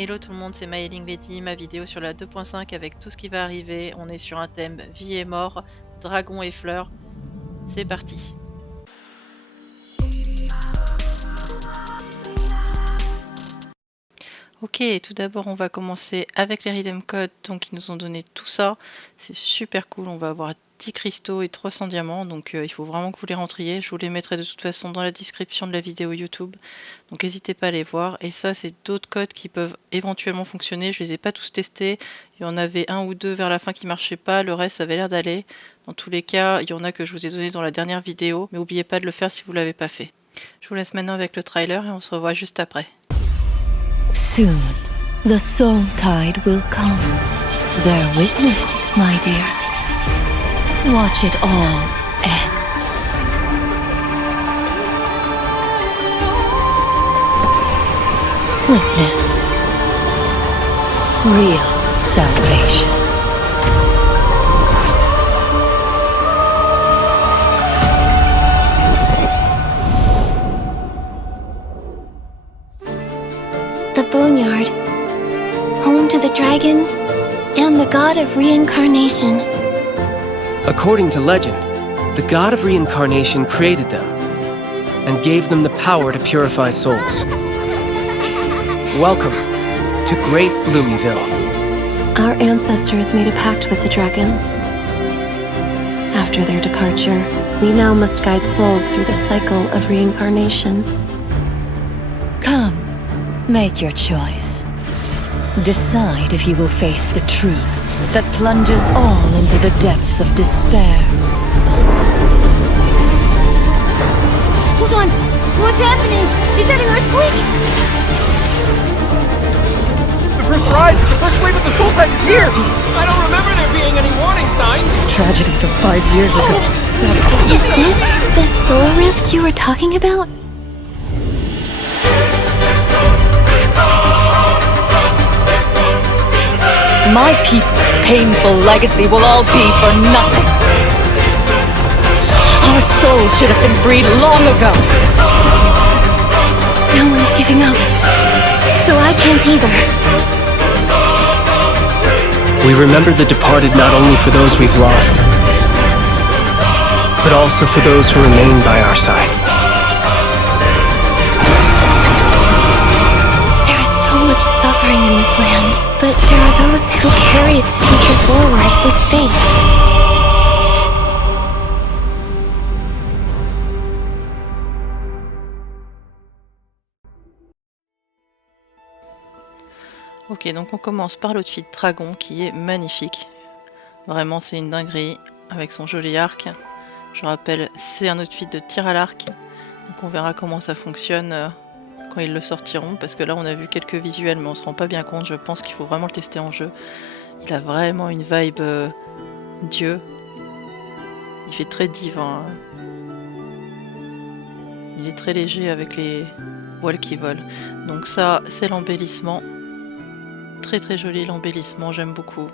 Hello tout le monde, c'est Myling Lady, ma vidéo sur la 2.5 avec tout ce qui va arriver. On est sur un thème vie et mort, dragon et fleurs. C'est parti. Ok, tout d'abord on va commencer avec les Redeem Codes, donc ils nous ont donné tout ça. C'est super cool, on va avoir 10 cristaux et 300 diamants, donc il faut vraiment que vous les rentriez. Je vous les mettrai de toute façon dans la description de la vidéo YouTube, donc n'hésitez pas à les voir. Et ça c'est d'autres codes qui peuvent éventuellement fonctionner, je les ai pas tous testés. Il y en avait un ou deux vers la fin qui marchaient pas, le reste ça avait l'air d'aller. Dans tous les cas, il y en a que je vous ai donné dans la dernière vidéo, mais n'oubliez pas de le faire si vous l'avez pas fait. Je vous laisse maintenant avec le trailer et on se revoit juste après. Soon, the soul tide will come. Bear witness, my dear. Watch it all end. Witness real salvation. The Boneyard, home to the dragons and the god of reincarnation. According to legend, the god of reincarnation created them and gave them the power to purify souls. Welcome to Great Lumiville. Our ancestors made a pact with the dragons. After their departure, we now must guide souls through the cycle of reincarnation. Come, make your choice. Decide if you will face the truth that plunges all into the depths of despair. Hold on! What's happening? Is that an earthquake? The first rise! The first wave of the soul tide is here! I don't remember there being any warning signs. Tragedy from 5 years ago. Is this the soul rift you were talking about? My people's painful legacy will all be for nothing. Our souls should have been freed long ago. No one's giving up. So I can't either. We remember the departed not only for those we've lost, but also for those who remain by our side. There is so much suffering in this land, but there are those who carry its future forward with faith. Ok, donc on commence par l'outfit dragon qui est magnifique. Vraiment, c'est une dinguerie avec son joli arc. Je rappelle, c'est un outfit de tir à l'arc. Donc on verra comment ça fonctionne quand ils le sortiront. Parce que là, on a vu quelques visuels, mais on se rend pas bien compte. Je pense qu'il faut vraiment le tester en jeu. Il a vraiment une vibe dieu. Il fait très divin. Il est très léger avec les voiles qui volent. Donc ça, c'est l'embellissement. Très très joli l'embellissement, j'aime beaucoup.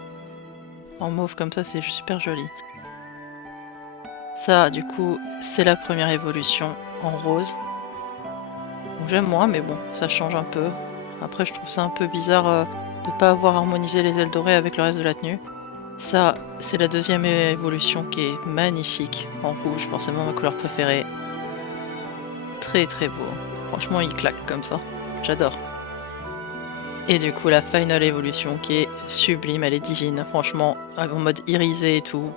En mauve comme ça, c'est super joli. Ça, du coup, c'est la première évolution en rose. J'aime moins, mais bon, ça change un peu. Après, je trouve ça un peu bizarre de ne pas avoir harmonisé les ailes dorées avec le reste de la tenue. Ça, c'est la deuxième évolution qui est magnifique, en rouge, forcément ma couleur préférée. Très très beau. Franchement, il claque comme ça. J'adore. Et du coup la Final Evolution qui est sublime, elle est divine, franchement, en mode irisé et tout.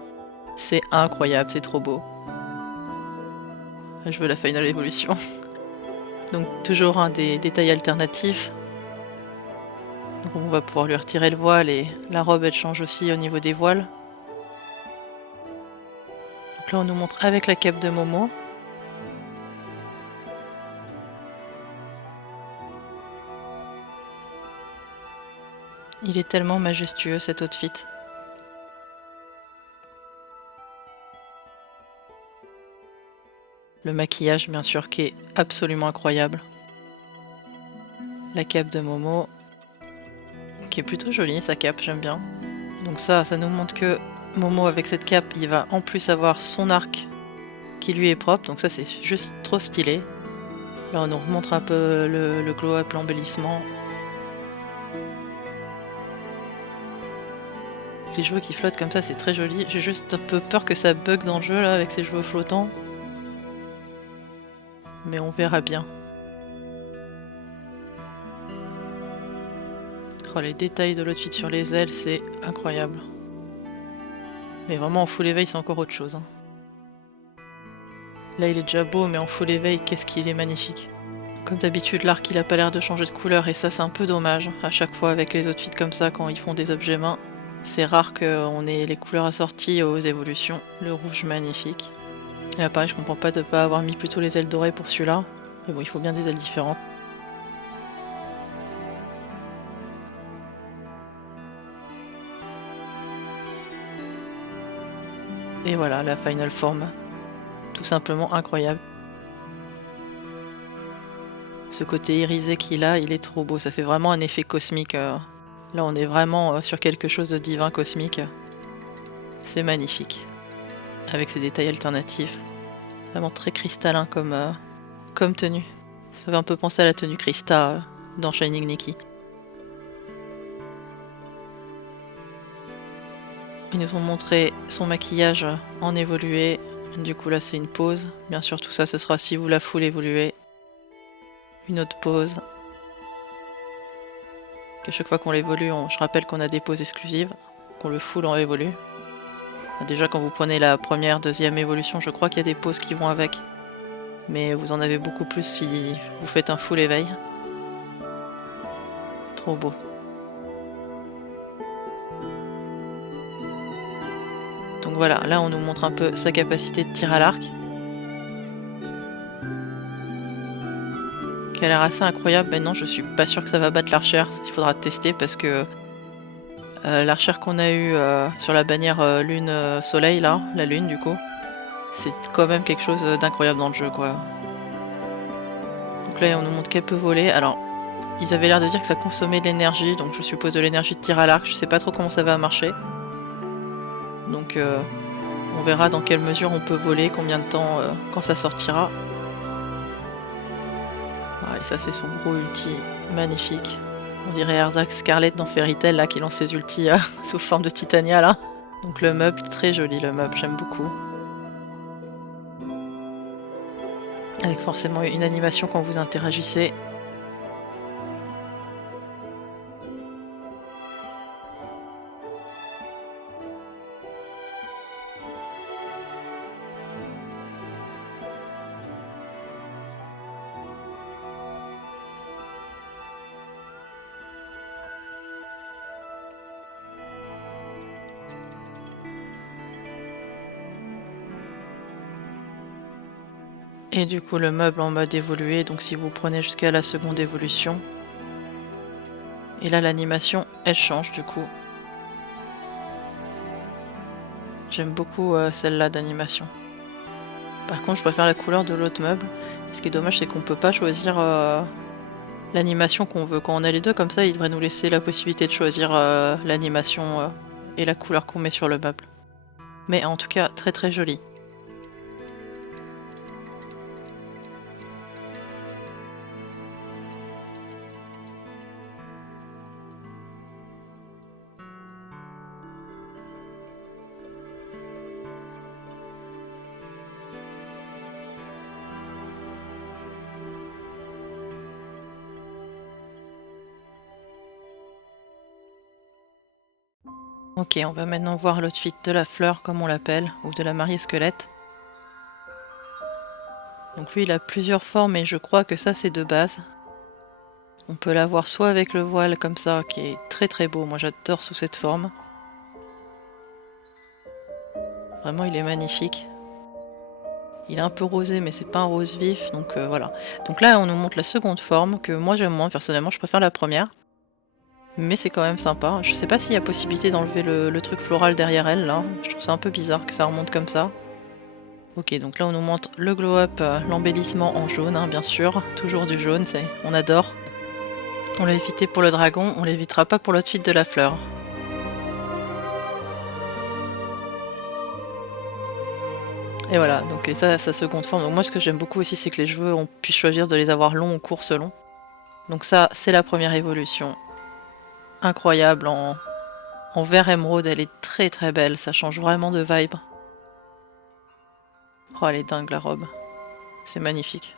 C'est incroyable, c'est trop beau. Je veux la Final Evolution. Donc toujours un des détails alternatifs. Donc on va pouvoir lui retirer le voile et la robe elle change aussi au niveau des voiles. Donc là on nous montre avec la cape de Momo. Il est tellement majestueux cet outfit. Le maquillage bien sûr qui est absolument incroyable. La cape de Momo qui est plutôt jolie, sa cape j'aime bien. Donc ça nous montre que Momo avec cette cape il va en plus avoir son arc qui lui est propre. Donc ça c'est juste trop stylé. Là on nous remontre un peu le glow up, l'embellissement. les cheveux qui flottent comme ça, c'est très joli. J'ai juste un peu peur que ça bug dans le jeu là avec ces cheveux flottants. Mais on verra bien. Oh, les détails de l'outfit sur les ailes, c'est incroyable. Mais vraiment en full éveil, c'est encore autre chose. Hein. Là, il est déjà beau, mais en full éveil, qu'est-ce qu'il est magnifique. Comme d'habitude, l'arc, il a pas l'air de changer de couleur, et ça, c'est un peu dommage. À chaque fois, avec les outfits comme ça, quand ils font des objets mains, c'est rare qu'on ait les couleurs assorties aux évolutions. Le rouge, magnifique. Et là, pareil, je comprends pas de pas avoir mis plutôt les ailes dorées pour celui-là. Mais bon, il faut bien des ailes différentes. Et voilà, la final form. Tout simplement incroyable. Ce côté irisé qu'il a, il est trop beau. Ça fait vraiment un effet cosmique. Là, on est vraiment sur quelque chose de divin cosmique. C'est magnifique. Avec ses détails alternatifs. Vraiment très cristallin comme tenue. Ça fait un peu penser à la tenue Krista dans Shining Nikki. Ils nous ont montré son maquillage en évolué. Du coup là c'est une pause. Bien sûr tout ça ce sera si vous la full évoluer. Une autre pause. À chaque fois qu'on l'évolue, je rappelle qu'on a des pauses exclusives. Qu'on le full en évolue. Déjà quand vous prenez la première, deuxième évolution, je crois qu'il y a des pauses qui vont avec. Mais vous en avez beaucoup plus si vous faites un full éveil. Trop beau. Donc voilà, là on nous montre un peu sa capacité de tir à l'arc. Qui a l'air assez incroyable. Maintenant je suis pas sûr que ça va battre l'archère. Il faudra tester parce que l'archère qu'on a eu sur la bannière lune soleil là, la lune du coup, c'est quand même quelque chose d'incroyable dans le jeu quoi. Donc là on nous montre qu'elle peut voler. Alors ils avaient l'air de dire que ça consommait de l'énergie, donc je suppose de l'énergie de tir à l'arc. Je sais pas trop comment ça va marcher. Donc on verra dans quelle mesure on peut voler, combien de temps quand ça sortira. Ah, et ça c'est son gros ulti magnifique. On dirait Erzak Scarlet dans Fairy Tail là qui lance ses ultis sous forme de Titania là. Donc le meuble, très joli le meuble, j'aime beaucoup. Avec forcément une animation quand vous interagissez. Et du coup le meuble en mode évolué, donc si vous prenez jusqu'à la seconde évolution. Et là l'animation elle change du coup. J'aime beaucoup celle-là d'animation. Par contre je préfère la couleur de l'autre meuble. Ce qui est dommage c'est qu'on peut pas choisir l'animation qu'on veut. Quand on a les deux comme ça, il devrait nous laisser la possibilité de choisir l'animation et la couleur qu'on met sur le meuble. Mais en tout cas très très joli. Ok, on va maintenant voir l'outfit de la fleur, comme on l'appelle, ou de la mariée squelette. Donc lui, il a plusieurs formes et je crois que ça, c'est de base. On peut l'avoir soit avec le voile comme ça, qui est très très beau. Moi, j'adore sous cette forme. Vraiment, il est magnifique. Il est un peu rosé, mais c'est pas un rose vif, donc voilà. Donc là, on nous montre la seconde forme, que moi j'aime moins, personnellement, je préfère la première. Mais c'est quand même sympa. Je sais pas s'il y a possibilité d'enlever le truc floral derrière elle là. Je trouve ça un peu bizarre que ça remonte comme ça. Ok, donc là on nous montre le glow-up, l'embellissement en jaune, hein, bien sûr. Toujours du jaune, on adore. On l'a évité pour le dragon, on l'évitera pas pour l'outfit de la fleur. Et voilà, donc et ça, sa seconde forme. Donc moi ce que j'aime beaucoup aussi c'est que les cheveux, on puisse choisir de les avoir longs ou courts selon. Donc ça, c'est la première évolution. Incroyable en En vert émeraude, elle est très très belle, ça change vraiment de vibe. Oh, elle est dingue la robe. C'est magnifique.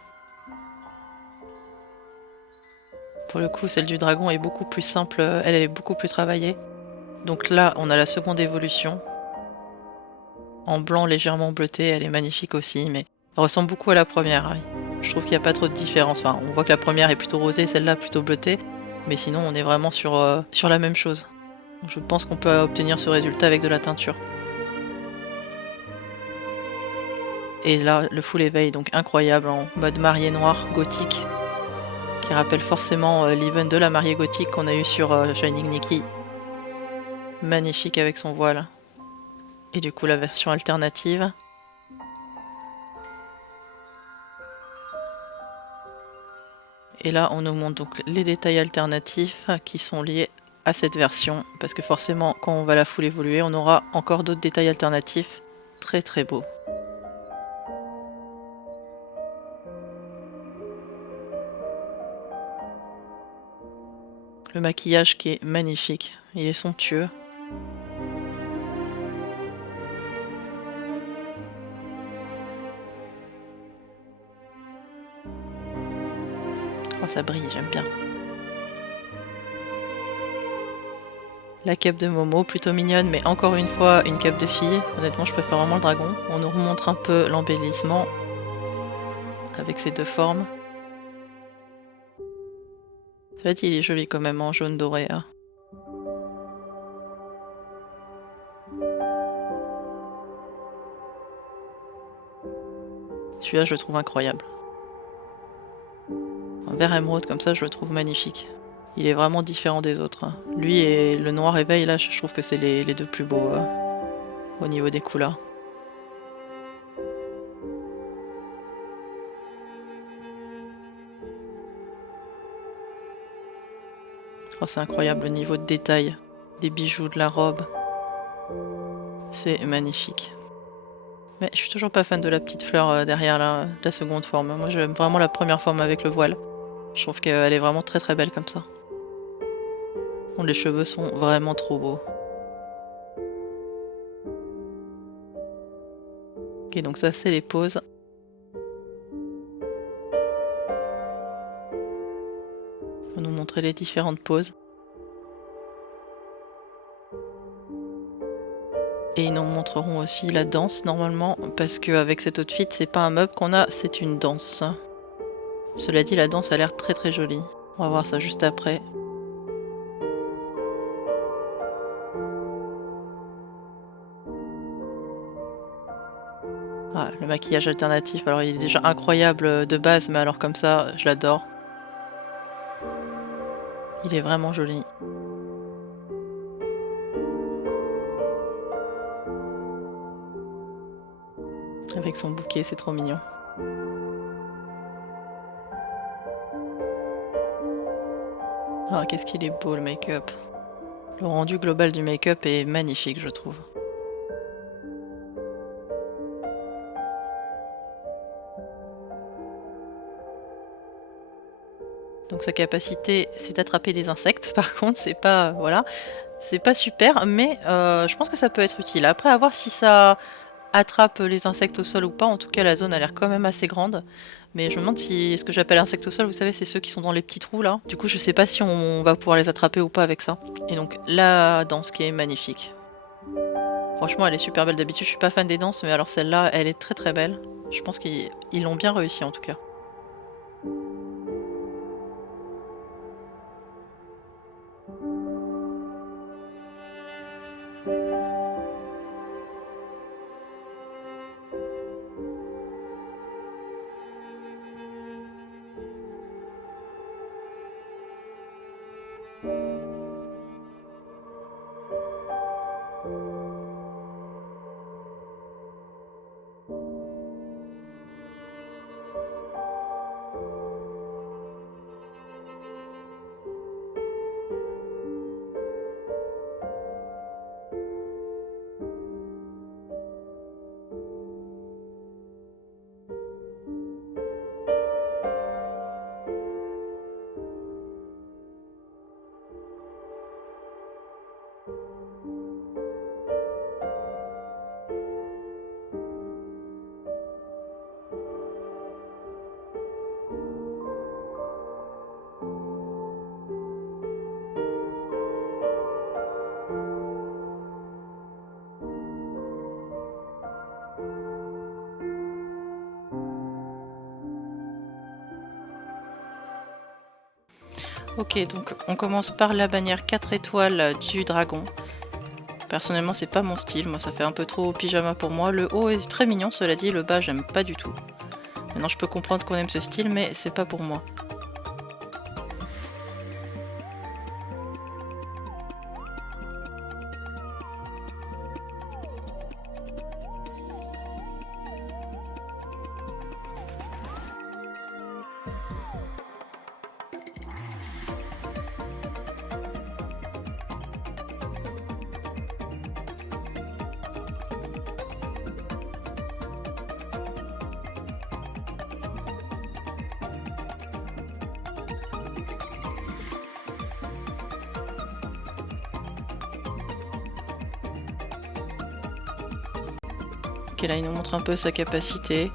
Pour le coup, celle du dragon est beaucoup plus simple, elle est beaucoup plus travaillée. Donc là, on a la seconde évolution. En blanc légèrement bleuté, elle est magnifique aussi, mais elle ressemble beaucoup à la première. Je trouve qu'il n'y a pas trop de différence. Enfin, on voit que la première est plutôt rosée, celle-là plutôt bleutée, mais sinon on est vraiment sur la même chose. Donc je pense qu'on peut obtenir ce résultat avec de la teinture. Et là, le full éveil, donc incroyable, en mode mariée noire gothique, qui rappelle forcément l'event de la mariée gothique qu'on a eu sur Shining Nikki. Magnifique avec son voile. Et du coup la version alternative. Et là on nous montre donc les détails alternatifs qui sont liés à cette version. Parce que forcément quand on va la full évoluer, on aura encore d'autres détails alternatifs très très beaux. Le maquillage qui est magnifique, il est somptueux. Oh, ça brille, j'aime bien. La cape de Momo, plutôt mignonne, mais encore une fois, une cape de fille. Honnêtement, je préfère vraiment le dragon. On nous remontre un peu l'embellissement avec ces deux formes. Cela dit, il est joli quand même en jaune doré. Hein. Celui-là, je le trouve incroyable. Un vert émeraude comme ça, je le trouve magnifique. Il est vraiment différent des autres. Hein. Lui et le noir éveil, là, je trouve que c'est les deux plus beaux au niveau des couleurs. Oh, c'est incroyable le niveau de détail des bijoux, de la robe. C'est magnifique. Mais je suis toujours pas fan de la petite fleur derrière la seconde forme. Moi j'aime vraiment la première forme avec le voile. Je trouve qu'elle est vraiment très très belle comme ça. Bon, les cheveux sont vraiment trop beaux. Ok, donc ça c'est les poses. On va nous montrer les différentes poses. Et ils nous montreront aussi la danse normalement, parce qu'avec cet outfit, c'est pas un meuble qu'on a, c'est une danse. Cela dit, la danse a l'air très très jolie. On va voir ça juste après. Ah, le maquillage alternatif, alors il est déjà incroyable de base, mais alors comme ça, je l'adore. Il est vraiment joli. Avec son bouquet, c'est trop mignon. Ah, qu'est-ce qu'il est beau le make-up. Le rendu global du make-up est magnifique, je trouve. Donc sa capacité, c'est d'attraper des insectes. Par contre, c'est pas voilà, c'est pas super, mais je pense que ça peut être utile. Après, à voir si ça attrape les insectes au sol ou pas. En tout cas, la zone a l'air quand même assez grande. Mais je me demande si ce que j'appelle insectes au sol, vous savez, c'est ceux qui sont dans les petits trous là. Du coup, je sais pas si on va pouvoir les attraper ou pas avec ça. Et donc la danse qui est magnifique. Franchement, elle est super belle. D'habitude, je suis pas fan des danses, mais alors celle-là, elle est très très belle. Je pense qu'ils l'ont bien réussi en tout cas. Ok, donc on commence par la bannière 4 étoiles du dragon. Personnellement, c'est pas mon style, moi ça fait un peu trop pyjama pour moi. Le haut est très mignon, cela dit, le bas j'aime pas du tout. Maintenant je peux comprendre qu'on aime ce style, mais c'est pas pour moi. Ok, là il nous montre un peu sa capacité.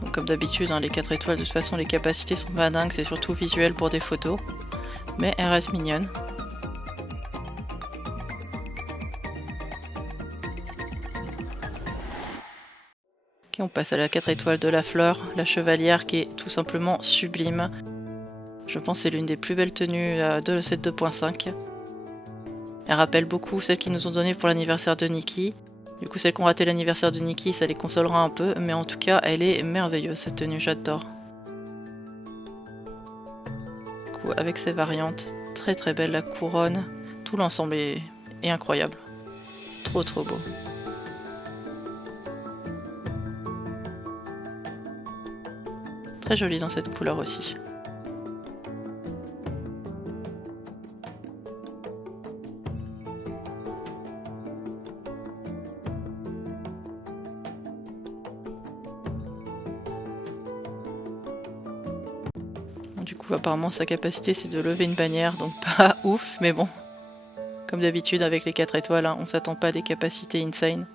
Donc comme d'habitude, hein, les 4 étoiles, de toute façon les capacités sont pas dingues, c'est surtout visuel pour des photos. Mais elle reste mignonne. Ok, on passe à la 4 étoiles de la fleur, la chevalière qui est tout simplement sublime. Je pense que c'est l'une des plus belles tenues de cette 2.5. Elle rappelle beaucoup celles qu'ils nous ont données pour l'anniversaire de Nikki. Du coup, celles qui ont raté l'anniversaire de Nikki, ça les consolera un peu, mais en tout cas, elle est merveilleuse cette tenue, j'adore. Du coup, avec ses variantes, très très belle la couronne, tout l'ensemble est incroyable. Trop trop beau. Très jolie dans cette couleur aussi. Du coup, apparemment, sa capacité c'est de lever une bannière, donc pas ouf, mais bon. Comme d'habitude avec les 4 étoiles, hein, on s'attend pas à des capacités insane.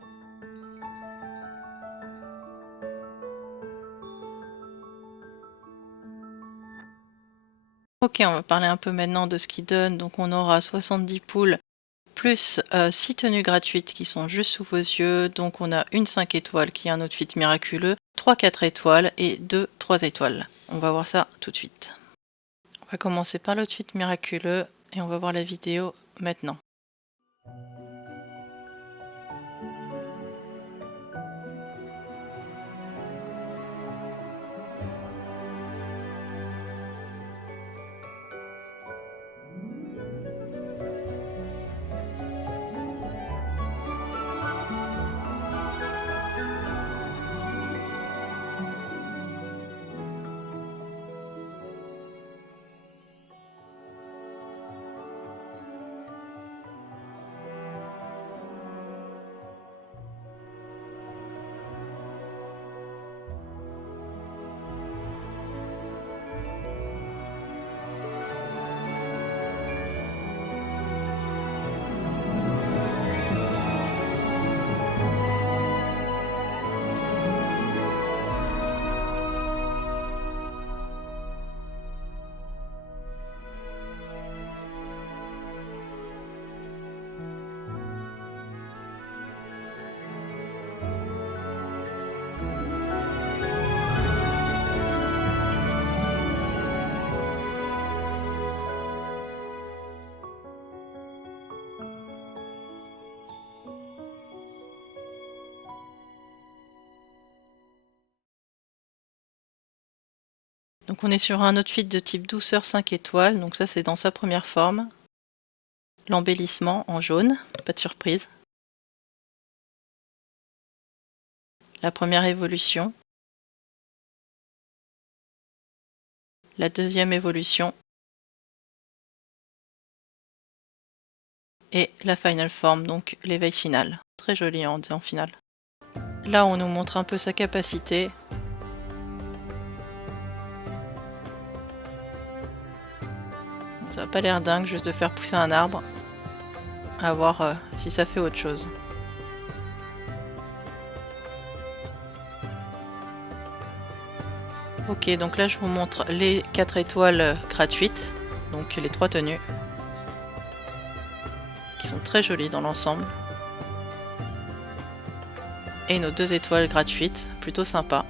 Ok, on va parler un peu maintenant de ce qu'il donne. Donc on aura 70 poules plus 6 tenues gratuites qui sont juste sous vos yeux. Donc on a une 5 étoiles qui est un outfit miraculeux, 3 4 étoiles et 2 3 étoiles. On va voir ça tout de suite. On va commencer par l'outfit miraculeux et on va voir la vidéo maintenant. Donc on est sur un outfit de type douceur 5 étoiles, donc ça c'est dans sa première forme. L'embellissement en jaune, pas de surprise. La première évolution. La deuxième évolution. Et la final form, donc l'éveil final. Très joli en finale. Là on nous montre un peu sa capacité. Ça n'a pas l'air dingue juste de faire pousser un arbre. À voir si ça fait autre chose. Ok, donc là je vous montre les 4 étoiles gratuites. Donc les 3 tenues. Qui sont très jolies dans l'ensemble. Et nos 2 étoiles gratuites, plutôt sympa.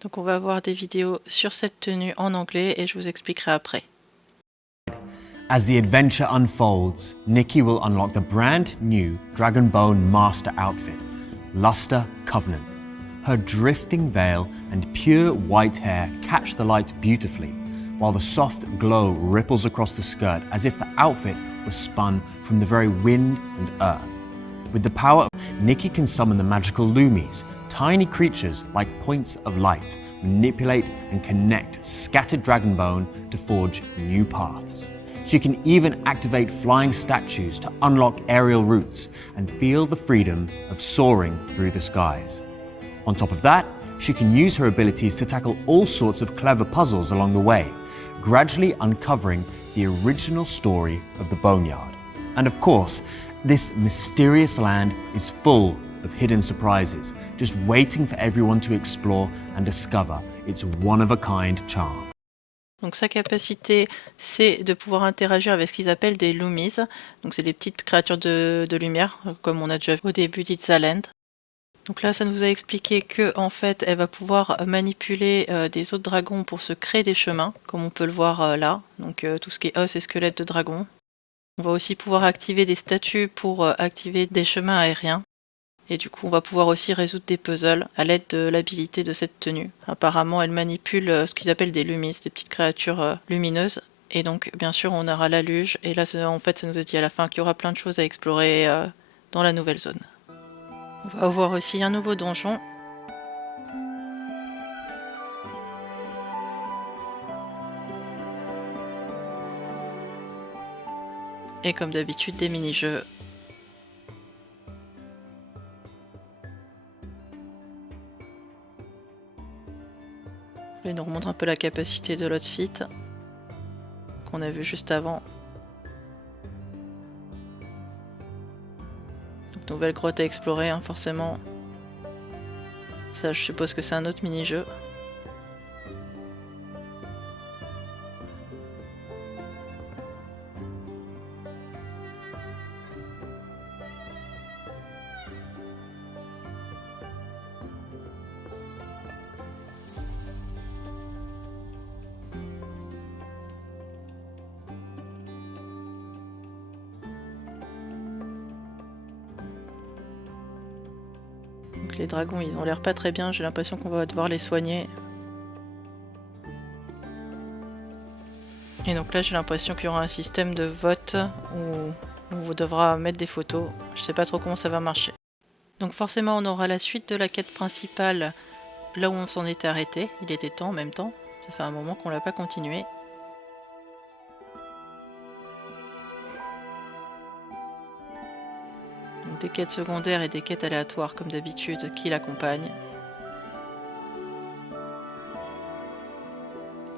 Donc on va avoir des vidéos sur cette tenue en anglais et je vous expliquerai après. As the adventure unfolds, Nikki will unlock the brand new Dragonbone Master outfit, Luster Covenant. Her drifting veil and pure white hair catch the light beautifully, while the soft glow ripples across the skirt as if the outfit was spun from the very wind and earth. With the power, Nikki can summon the magical Loomies, tiny creatures like points of light, manipulate and connect scattered Dragonbone to forge new paths. She can even activate flying statues to unlock aerial routes and feel the freedom of soaring through the skies. On top of that, she can use her abilities to tackle all sorts of clever puzzles along the way, gradually uncovering the original story of the Boneyard. And of course, this mysterious land is full of hidden surprises, just waiting for everyone to explore and discover its one-of-a-kind charm. Donc sa capacité, c'est de pouvoir interagir avec ce qu'ils appellent des Loomies. Donc c'est des petites créatures de lumière, comme on a déjà vu au début d'Itza Land. Donc là, ça nous a expliqué que en fait, elle va pouvoir manipuler des autres dragons pour se créer des chemins, comme on peut le voir là. Donc tout ce qui est os et squelettes de dragon. On va aussi pouvoir activer des statues pour activer des chemins aériens. Et du coup, on va pouvoir aussi résoudre des puzzles à l'aide de l'habilité de cette tenue. Apparemment, elle manipule ce qu'ils appellent des lumis, des petites créatures lumineuses. Et donc, bien sûr, on aura la luge. Et là, en fait, ça nous a dit à la fin qu'il y aura plein de choses à explorer dans la nouvelle zone. On va avoir aussi un nouveau donjon. Et comme d'habitude, des mini-jeux. Il nous remontre un peu la capacité de l'outfit qu'on a vu juste avant. Donc, nouvelle grotte à explorer, hein, forcément. Ça, je suppose que c'est un autre mini-jeu. Les dragons, ils ont l'air pas très bien, j'ai l'impression qu'on va devoir les soigner. Et donc là, j'ai l'impression qu'il y aura un système de vote où on devra mettre des photos. Je sais pas trop comment ça va marcher. Donc forcément, on aura la suite de la quête principale là où on s'en était arrêté. Il était temps en même temps. Ça fait un moment qu'on l'a pas continué. Donc des quêtes secondaires et des quêtes aléatoires comme d'habitude qui l'accompagnent.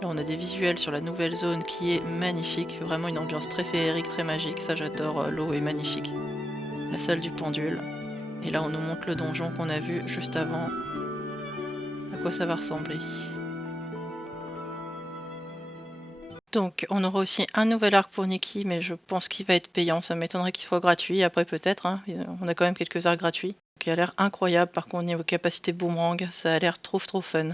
Là on a des visuels sur la nouvelle zone qui est magnifique, vraiment une ambiance très féerique, très magique, ça j'adore, l'eau est magnifique. La salle du pendule. Et là on nous montre le donjon qu'on a vu juste avant. À quoi ça va ressembler. Donc on aura aussi un nouvel arc pour Nikki, mais je pense qu'il va être payant, ça m'étonnerait qu'il soit gratuit, après peut-être, hein. On a quand même quelques arcs gratuits. Qui a l'air incroyable, par contre niveau capacité boomerang, ça a l'air trop fun.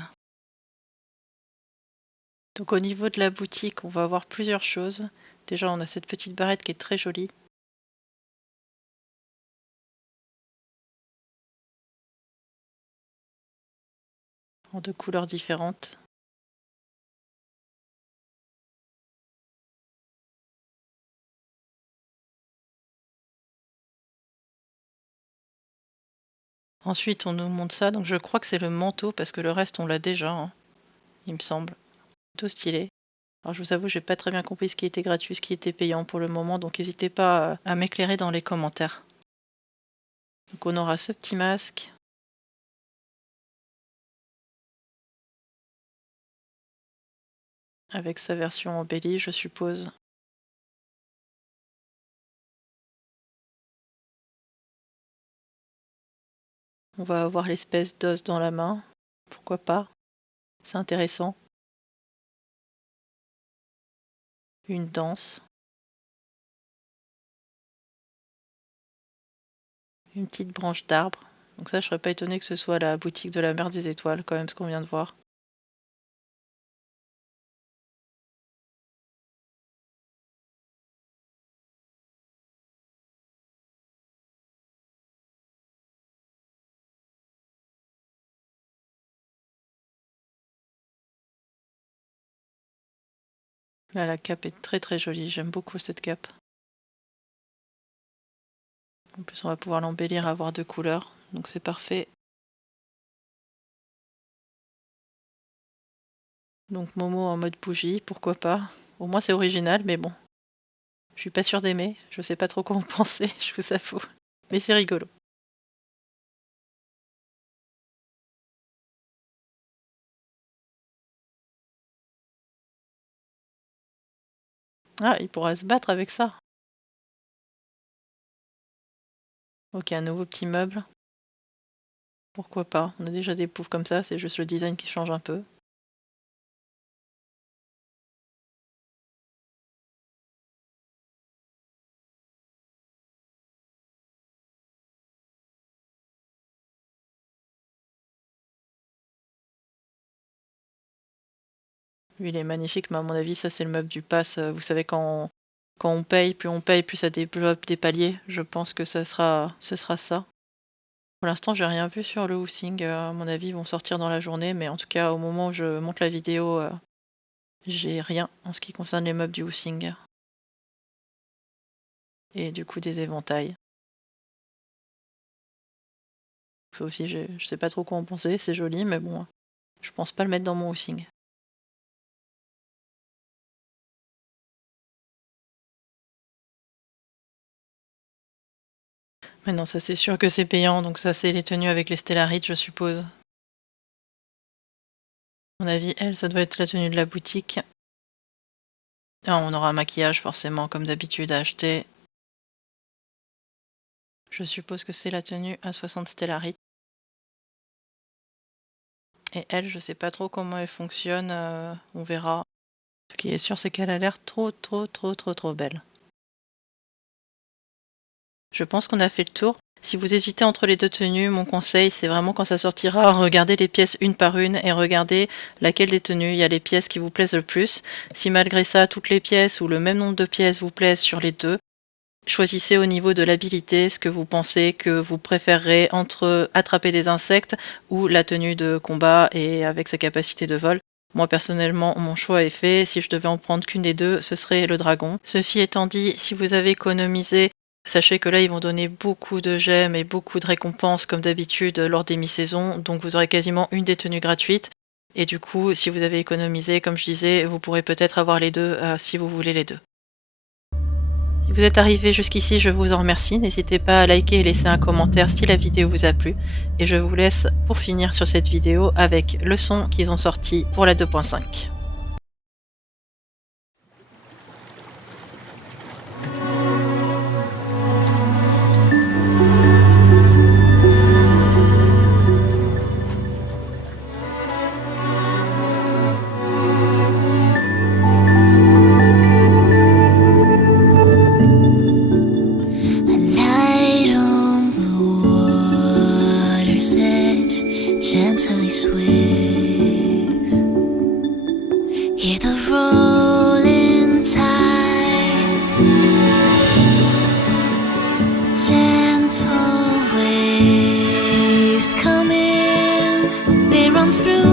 Donc au niveau de la boutique, on va avoir plusieurs choses. Déjà on a cette petite barrette qui est très jolie. En deux couleurs différentes. Ensuite, on nous montre ça, donc je crois que c'est le manteau, parce que le reste, on l'a déjà, hein, il me semble. Plutôt stylé. Alors, je vous avoue, j'ai pas très bien compris ce qui était gratuit, ce qui était payant pour le moment, donc n'hésitez pas à m'éclairer dans les commentaires. Donc, on aura ce petit masque. Avec sa version embellie, je suppose. On va avoir l'espèce d'os dans la main. Pourquoi pas? C'est intéressant. Une danse. Une petite branche d'arbre. Donc ça, je serais pas étonné que ce soit la boutique de la mer des étoiles, quand même, ce qu'on vient de voir. Là, la cape est très très jolie, j'aime beaucoup cette cape. En plus, on va pouvoir l'embellir, avoir 2 couleurs, donc c'est parfait. Donc Momo en mode bougie, pourquoi pas. Au moins c'est original, mais bon. Je suis pas sûre d'aimer, je sais pas trop quoi en penser, je vous avoue. Mais c'est rigolo. Ah, il pourra se battre avec ça. Ok, un nouveau petit meuble. Pourquoi pas, on a déjà des poufs comme ça, c'est juste le design qui change un peu. Lui, il est magnifique, mais à mon avis, ça c'est le meuble du pass. Vous savez, quand on paye, plus ça développe des paliers. Je pense que ce sera ça. Pour l'instant, j'ai rien vu sur le housing. À mon avis, ils vont sortir dans la journée, mais en tout cas, au moment où je monte la vidéo, j'ai rien en ce qui concerne les meubles du housing. Et du coup, des éventails. Ça aussi, je sais pas trop quoi en penser. C'est joli, mais bon, je pense pas le mettre dans mon housing. Mais non, ça c'est sûr que c'est payant, donc ça c'est les tenues avec les stellarites, je suppose. À mon avis, elle, ça doit être la tenue de la boutique. Là, on aura un maquillage forcément, comme d'habitude, à acheter. Je suppose que c'est la tenue à 60 stellarites. Et elle, je sais pas trop comment elle fonctionne, on verra. Ce qui est sûr, c'est qu'elle a l'air trop belle. Je pense qu'on a fait le tour. Si vous hésitez entre les 2 tenues, mon conseil, c'est vraiment quand ça sortira, regardez les pièces une par une et regardez laquelle des tenues il y a les pièces qui vous plaisent le plus. Si malgré ça, toutes les pièces ou le même nombre de pièces vous plaisent sur les 2, choisissez au niveau de l'habilité ce que vous pensez que vous préférerez entre attraper des insectes ou la tenue de combat et avec sa capacité de vol. Moi personnellement, mon choix est fait. Si je devais en prendre qu'une des 2, ce serait le dragon. Ceci étant dit, si vous avez économisé, sachez que là, ils vont donner beaucoup de gemmes et beaucoup de récompenses comme d'habitude lors des mi-saisons. Donc vous aurez quasiment une des tenues gratuites. Et du coup, si vous avez économisé, comme je disais, vous pourrez peut-être avoir les 2 si vous voulez les 2. Si vous êtes arrivé jusqu'ici, je vous en remercie. N'hésitez pas à liker et laisser un commentaire si la vidéo vous a plu. Et je vous laisse pour finir sur cette vidéo avec le son qu'ils ont sorti pour la 2.5. A light on the water's edge gently sways. Hear the rolling tide. Gentle waves come in, they run through